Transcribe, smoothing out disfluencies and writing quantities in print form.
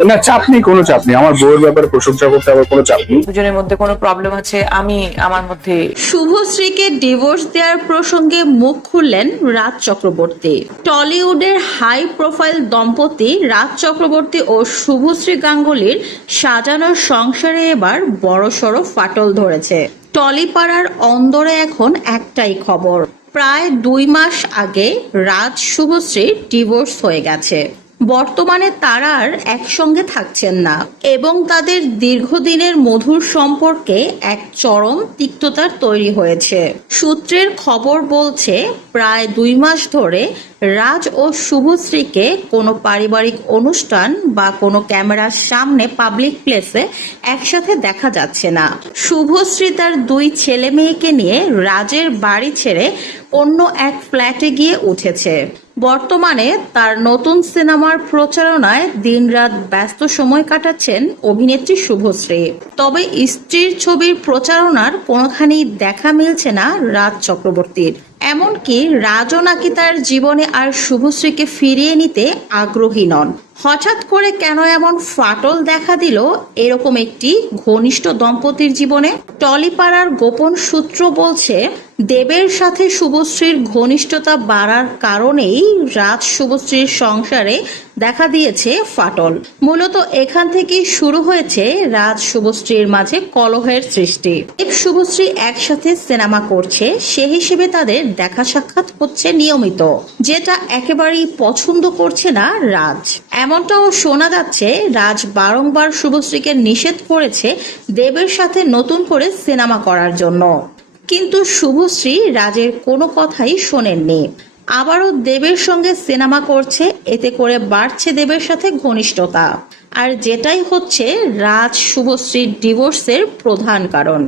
না, চাপ নেই, কোনো চাপ নেই। আমার বউয়ের ব্যাপারে প্রশংসা করতে আবার কোনো চাপ নেই। দুজনের মধ্যে কোনো প্রবলেম আছে, আমি আমার মধ্যে। শুভশ্রীকে ডিভোর্স দেওয়ার প্রসঙ্গে মুখ খুললেন রাজ চক্রবর্তী। টলিউডের হাই প্রোফাইল দম্পতি রাজ চক্রবর্তী ও শুভশ্রী গাঙ্গুলির সাজানো সংসারে এবার বড়সড় ফাটল ধরেছে। টলিপাড়ার অন্দরে এখন একটাই খবর, প্রায় 2 মাস আগে রাজ শুভশ্রীর ডিভোর্স হয়ে গেছে। বর্তমানে তারা আর একসঙ্গে থাকছেন না এবং তাদের দীর্ঘদিনের মধুর সম্পর্কে এক চরম তিক্ততার তৈরি হয়েছে। সূত্রের খবর বলছে প্রায় 2 মাস ধরে রাজ ও শুভশ্রীকে কোনো পারিবারিক অনুষ্ঠান বা কোনো ক্যামেরার সামনে পাবলিক প্লেসে একসাথে দেখা যাচ্ছে না। শুভশ্রী তার 2 ছেলে মেয়েকে নিয়ে রাজের বাড়ি ছেড়ে অন্য এক ফ্ল্যাটে গিয়ে উঠেছে। বর্তমানে তার নতুন সিনেমার প্রচারণায় দিনরাত ব্যস্ত সময় কাটাচ্ছেন অভিনেত্রী শুভশ্রী। তবে স্ত্রীর ছবির প্রচারণার কোনোখানেই দেখা মিলছে না রাজ চক্রবর্তীর। এমনকি রাজও নাকি তার জীবনে আর শুভশ্রীকে ফিরিয়ে নিতে আগ্রহী নন। হঠাৎ করে কেন এমন ফাটল দেখা দিল এরকম একটি ঘনিষ্ঠ দম্পতির জীবনে? টলিপাড়ার গোপন সূত্র বলছে, দেবের সাথে শুভশ্রীর ঘনিষ্ঠতা বাড়ার কারণেই রাজ শুভশ্রীর সংসারে দেখা দিয়েছে ফাটল। মূলত এখান থেকেই শুরু হয়েছে রাজ শুভশ্রীর মাঝে কলহের সৃষ্টি। দেব শুভশ্রী একসাথে সিনেমা করছে, সে হিসেবে তাদের দেখা সাক্ষাৎ হচ্ছে নিয়মিত, যেটা একেবারেই পছন্দ করছে না রাজ। এমনটাও শোনা যাচ্ছে রাজ বারংবার শুভশ্রীকে নিষেধ করেছে দেবের সাথে নতুন করে সিনেমা করার জন্য, কিন্তু শুভশ্রী রাজের কোনো কথাই শোনেননি। আবারও দেবের সঙ্গে সিনেমা করছে, এতে করে বাড়ছে দেবের সাথে ঘনিষ্ঠতা, আর যেটাই হচ্ছে রাজ শুভশ্রীর ডিভোর্সের প্রধান কারণ।